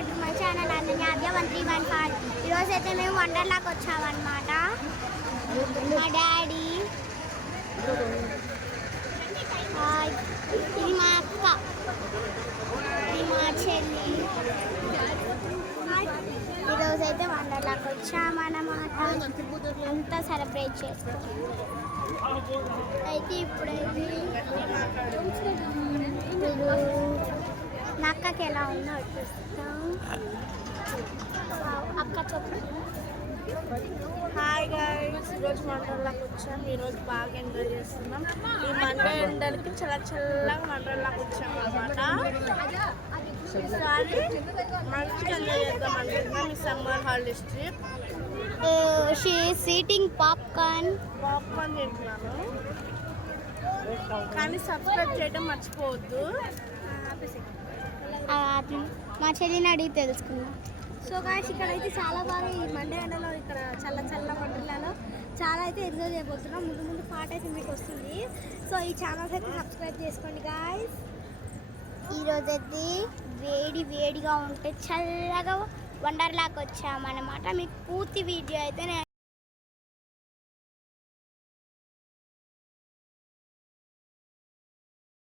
Welcome to my channel Ananya 1315. ఈరోజు అయితే మేము వండర్లాకి వచ్చామన్నమాట. మా డాడీ, ఇది మా అక్క, ఇది మా చెల్లి. ఈరోజు అయితే వండర్లాకి వచ్చామన్నమాట. అంతా సెలబ్రేట్ చేస్తాం. అయితే ఇప్పుడైతే నా అక్కకి ఎలా ఉందో చూస్తాం. అక్క చెప్పు. హాయ్ గైస్, ఈరోజు వండర్లాకి వచ్చాం. ఈరోజు బాగా ఎంజాయ్ చేస్తున్నాం. ఈ మండే ఎండలకి చల్లగా వండర్లాకి వచ్చాం అనమాట. ఈసారి మంచిగా ఎంజాయ్ చేద్దాం అనుకుంటున్నాం ఈ summer holidays trip. She eating popcorn తింటున్నాను, కానీ సబ్స్క్రైబ్ చేయడం మర్చిపోవద్దు. మా చెల్లిని అడిగి తెలుసుకుందాం. సో గాయ్స్, ఇక్కడైతే చాలా బాగా ఈ మండే ఎండలో ఇక్కడ చల్ల వండర్లలో చాలా అయితే ఎంజాయ్ చేయబోతున్నాం. ముందు పాట అయితే మీకు వస్తుంది. సో ఈ ఛానల్స్ అయితే సబ్స్క్రైబ్ చేసుకోండి గాయ్స్. ఈరోజు అయితే వేడిగా ఉంటే చల్లగా వండర్లాకి వచ్చామన్నమాట. మీకు పూర్తి వీడియో అయితే